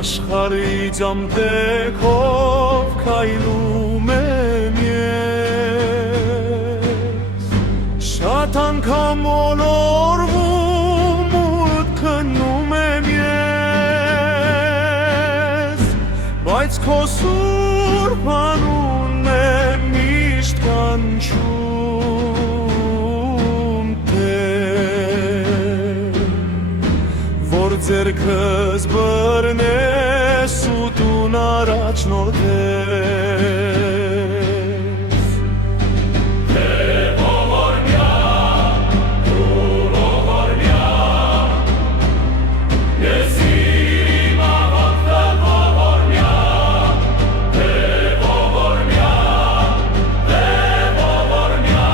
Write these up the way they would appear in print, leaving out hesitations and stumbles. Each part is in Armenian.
Աշխարհի ջամտեքով քայլում եմ ես, շատ անգամ ոլորվում ու քննում եմ ես, բայց քո սուրբ անունն է միշտ կանչում, Տեր, որ ձեռքս բռնես ու տուն առաջնորդես։ Տեր ողորմյա, դու ողորմյա, ես իմ աղոթքը ողորմյա, Տեր ողորմյա, Տեր ողորմյա,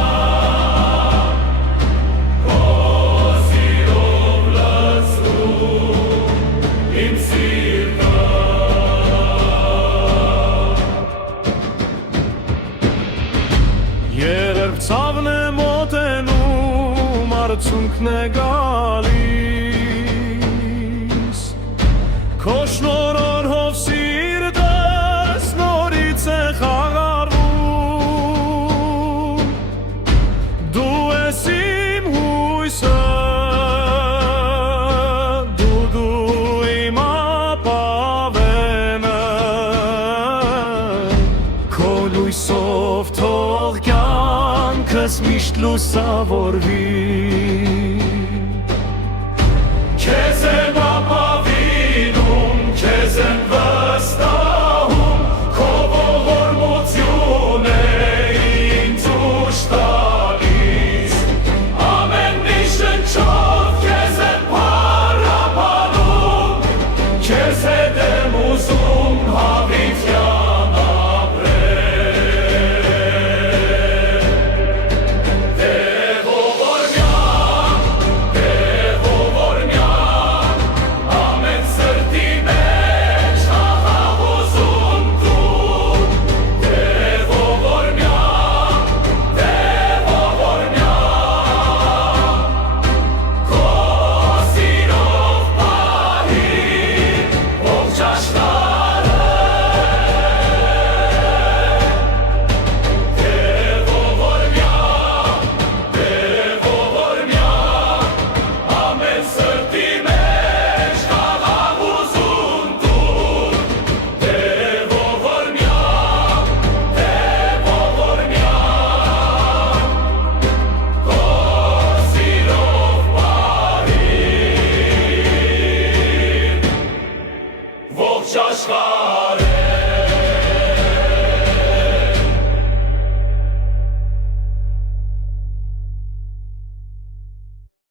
քո սիրով լցրու իմ սիրտը։ Երբ ցավն է մոտենում, արցունքն է գալիս, քո շնորհով սիրտս նորից է խաղաղվում, դու ես իմ հույսը, դու իմ ապավենը, քո լույսով թող կյանքս միշտ լուսավորվի, քեզ եմ ապավինում, քեզ եմ վստահում, քո ողորմություն է ինձ ուժ տալիս, ամեն մի շնչով քեզ եմ փառաբանում, քեզ հետ եմ ուզում հավիտյան ապրել։ Տեր ողորմյա, Տեր ողորմյա, ամեն սրտի մեջ աղաղ ուզում դու, Տեր ողորմյա, Տեր ողորմյա, քո սիրով պահի ողջ աշխարհը, Տեր ողորմյա, Տեր ողորմյա, ամեն սրտի մեջ աղաղ ուզում դու, Տեր ողորմյա, Տեր ողորմյա, քո սիրով պահի ողջ աշխարհը։